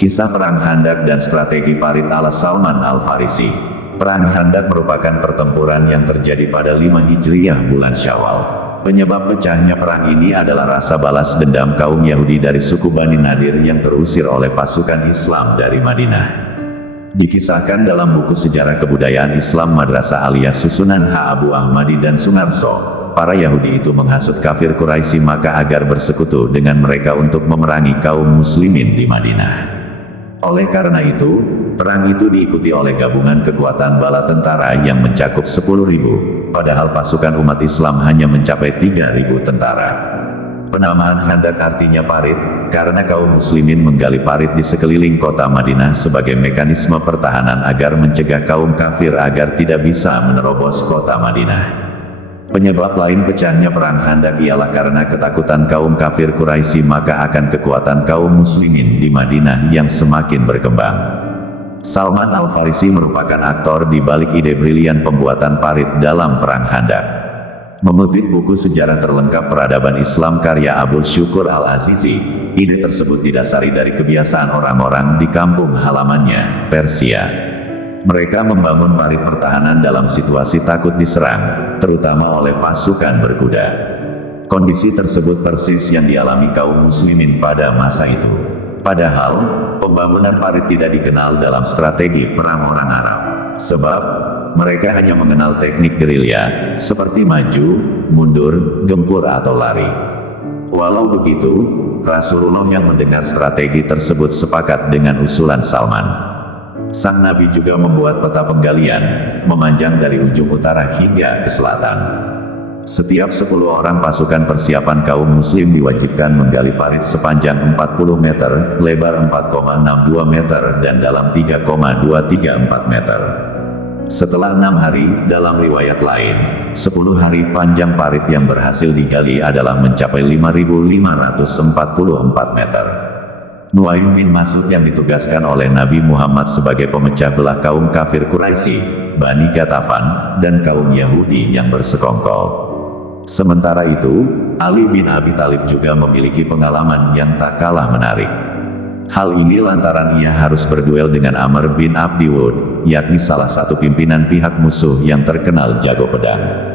Kisah Perang Khandaq dan Strategi Parit ala Salman Al-Farisi. Perang Khandaq merupakan pertempuran yang terjadi pada 5 Hijriah bulan Syawal. Penyebab pecahnya perang ini adalah rasa balas dendam kaum Yahudi dari suku Bani Nadir yang terusir oleh pasukan Islam dari Madinah. Dikisahkan dalam buku sejarah kebudayaan Islam Madrasah Aliyah susunan H. Abu Ahmadi dan Sunarso, para Yahudi itu menghasut kafir Quraisy Makkah agar bersekutu dengan mereka untuk memerangi kaum muslimin di Madinah. Oleh karena itu, perang itu diikuti oleh gabungan kekuatan bala tentara yang mencakup 10.000, padahal pasukan umat Islam hanya mencapai 3.000 tentara. Penamaan Khandaq artinya parit, karena kaum muslimin menggali parit di sekeliling kota Madinah sebagai mekanisme pertahanan agar mencegah kaum kafir agar tidak bisa menerobos kota Madinah. Penyebab lain pecahnya perang Khandaq ialah karena ketakutan kaum kafir Quraisy Makkah akan kekuatan kaum muslimin di Madinah yang semakin berkembang. Salman Al-Farisi merupakan aktor di balik ide brilian pembuatan parit dalam perang Khandaq. Mengutip buku sejarah terlengkap peradaban Islam karya Abul Syukur Al-Azizi, ide tersebut didasari dari kebiasaan orang-orang di kampung halamannya, Persia. Mereka membangun parit pertahanan dalam situasi takut diserang, terutama oleh pasukan berkuda. Kondisi tersebut persis yang dialami kaum muslimin pada masa itu. Padahal, pembangunan parit tidak dikenal dalam strategi perang orang Arab. Sebab, mereka hanya mengenal teknik gerilya, seperti maju, mundur, gempur atau lari. Walau begitu, Rasulullah yang mendengar strategi tersebut sepakat dengan usulan Salman. Sang Nabi juga membuat peta penggalian, memanjang dari ujung utara hingga ke selatan. Setiap 10 orang pasukan persiapan kaum muslim diwajibkan menggali parit sepanjang 40 meter, lebar 4,62 meter dan dalam 3,234 meter. Setelah 6 hari, dalam riwayat lain, 10 hari panjang parit yang berhasil digali adalah mencapai 5.544 meter. Nuaim bin Mas'ud yang ditugaskan oleh Nabi Muhammad sebagai pemecah belah kaum kafir Quraisy, Bani Ghatafan, dan kaum Yahudi yang bersekongkol. Sementara itu, Ali bin Abi Thalib juga memiliki pengalaman yang tak kalah menarik. Hal ini lantaran ia harus berduel dengan Amr bin Abdi Wud, yakni salah satu pimpinan pihak musuh yang terkenal jago pedang.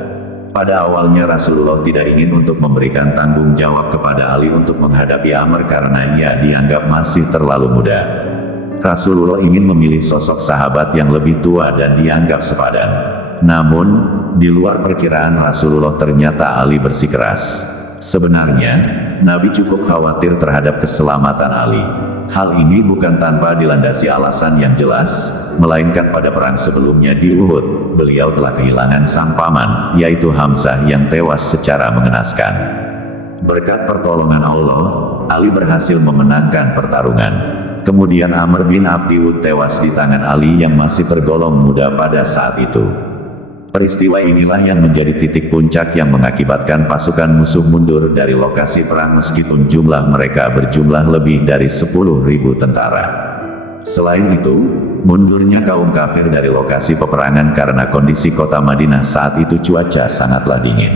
Pada awalnya Rasulullah tidak ingin untuk memberikan tanggung jawab kepada Ali untuk menghadapi Amr karena ia dianggap masih terlalu muda. Rasulullah ingin memilih sosok sahabat yang lebih tua dan dianggap sepadan. Namun, di luar perkiraan Rasulullah ternyata Ali bersikeras. Sebenarnya, Nabi cukup khawatir terhadap keselamatan Ali. Hal ini bukan tanpa dilandasi alasan yang jelas, melainkan pada perang sebelumnya di Uhud, beliau telah kehilangan sang paman, yaitu Hamzah yang tewas secara mengenaskan. Berkat pertolongan Allah, Ali berhasil memenangkan pertarungan. Kemudian Amr bin Abdi Wud tewas di tangan Ali yang masih tergolong muda pada saat itu. Peristiwa inilah yang menjadi titik puncak yang mengakibatkan pasukan musuh mundur dari lokasi perang meskipun jumlah mereka berjumlah lebih dari 10.000 tentara. Selain itu, mundurnya kaum kafir dari lokasi peperangan karena kondisi kota Madinah saat itu cuaca sangatlah dingin.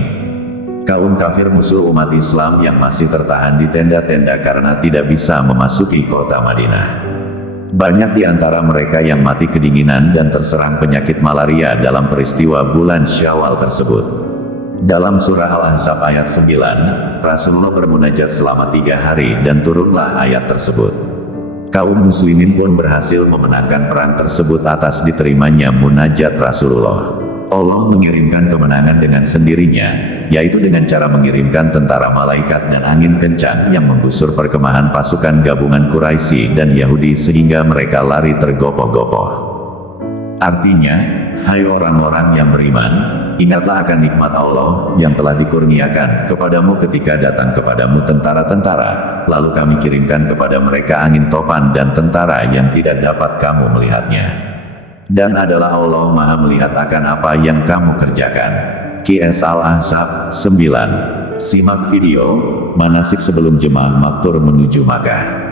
Kaum kafir musuh umat Islam yang masih tertahan di tenda-tenda karena tidak bisa memasuki kota Madinah. Banyak di antara mereka yang mati kedinginan dan terserang penyakit malaria dalam peristiwa bulan Syawal tersebut. Dalam surah Al-Ahzab ayat 9, Rasulullah bermunajat selama 3 hari dan turunlah ayat tersebut. Kaum muslimin pun berhasil memenangkan perang tersebut atas diterimanya munajat Rasulullah. Allah mengirimkan kemenangan dengan sendirinya, yaitu dengan cara mengirimkan tentara malaikat dan angin kencang yang menggusur perkemahan pasukan gabungan Quraisy dan Yahudi sehingga mereka lari tergopoh-gopoh. Artinya, hai orang-orang yang beriman, ingatlah akan nikmat Allah yang telah dikurniakan kepadamu ketika datang kepadamu tentara-tentara, lalu kami kirimkan kepada mereka angin topan dan tentara yang tidak dapat kamu melihatnya. Dan adalah Allah Maha melihat akan apa yang kamu kerjakan. QS Al-Ahzab 9. Simak video manasik sebelum jemaah maktur menuju Makkah.